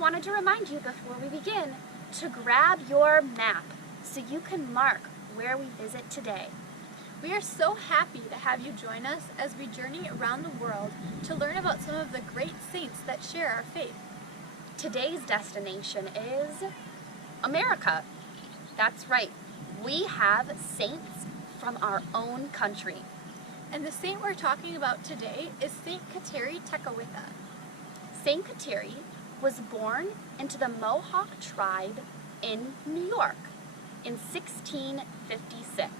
wanted to remind you before we begin to grab your map so you can mark where we visit today. We are so happy to have you join us as we journey around the world to learn about some of the great saints that share our faith. Today's destination is America. That's right, we have saints from our own country. And the saint we're talking about today is Saint Kateri. Saint Kateri was born into the Mohawk tribe in New York in 1656.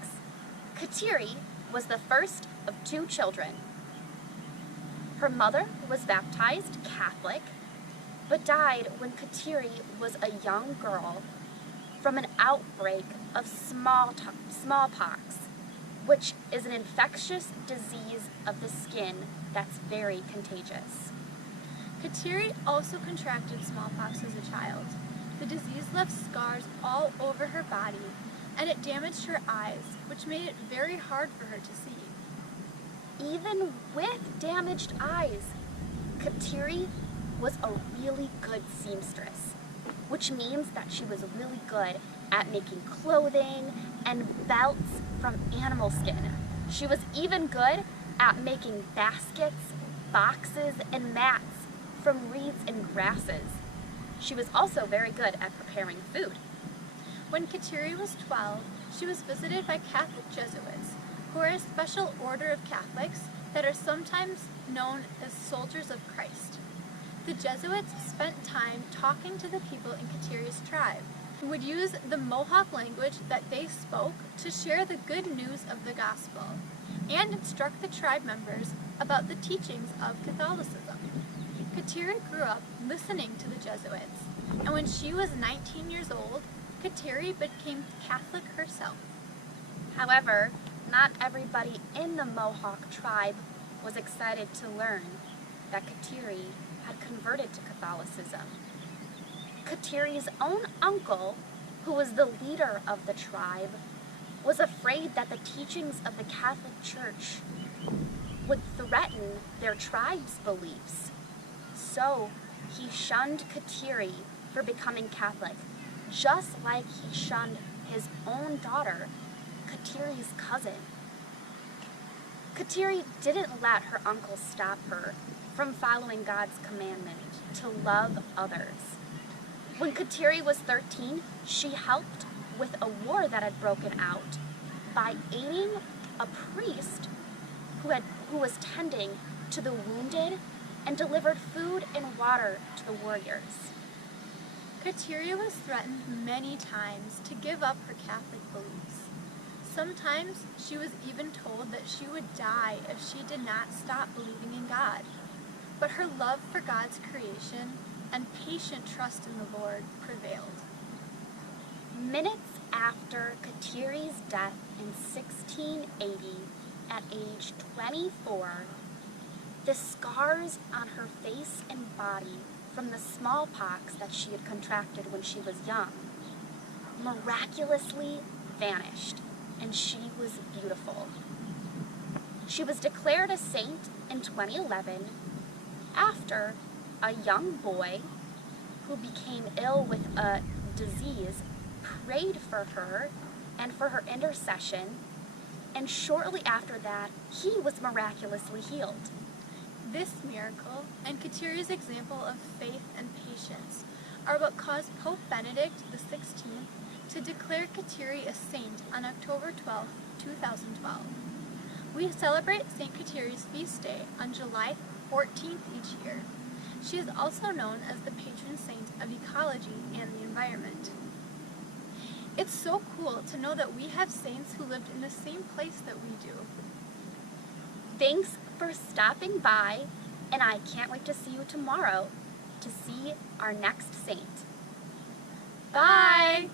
Kateri was the first of 2 children. Her mother was baptized Catholic, but died when Kateri was a young girl from an outbreak of smallpox, which is an infectious disease of the skin that's very contagious. Kateri also contracted smallpox as a child. The disease left scars all over her body, and it damaged her eyes, which made it very hard for her to see. Even with damaged eyes, Kateri was a really good seamstress, which means that she was really good at making clothing and belts from animal skin. She was even good at making baskets, boxes, and mats from reeds and grasses. She was also very good at preparing food. When Kateri was 12, she was visited by Catholic Jesuits, who are a special order of Catholics that are sometimes known as soldiers of Christ. The Jesuits spent time talking to the people in Kateri's tribe and would use the Mohawk language that they spoke to share the good news of the gospel and instruct the tribe members about the teachings of Catholicism. Kateri grew up listening to the Jesuits, and when she was 19 years old, Kateri became Catholic herself. However, not everybody in the Mohawk tribe was excited to learn that Kateri had converted to Catholicism. Kateri's own uncle, who was the leader of the tribe, was afraid that the teachings of the Catholic Church would threaten their tribe's beliefs. So he shunned Kateri for becoming Catholic, just like he shunned his own daughter, Kateri's cousin. Kateri didn't let her uncle stop her from following God's commandment to love others. When Kateri was 13, she helped with a war that had broken out by aiding a priest who was tending to the wounded and delivered food and water to the warriors. Kateri was threatened many times to give up her Catholic beliefs. Sometimes she was even told that she would die if she did not stop believing in God. But her love for God's creation and patient trust in the Lord prevailed. Minutes after Kateri's death in 1680, at age 24, the scars on her face and body from the smallpox that she had contracted when she was young miraculously vanished, and she was beautiful. She was declared a saint in 2011 after a young boy who became ill with a disease prayed for her and for her intercession, and shortly after that, he was miraculously healed. This miracle and Kateri's example of faith and patience are what caused Pope Benedict XVI to declare Kateri a saint on October 12, 2012. We celebrate St. Kateri's feast day on July 14th each year. She is also known as the patron saint of ecology and the environment. It's so cool to know that we have saints who lived in the same place that we do. Thanks for stopping by, and I can't wait to see you tomorrow to see our next saint. Bye!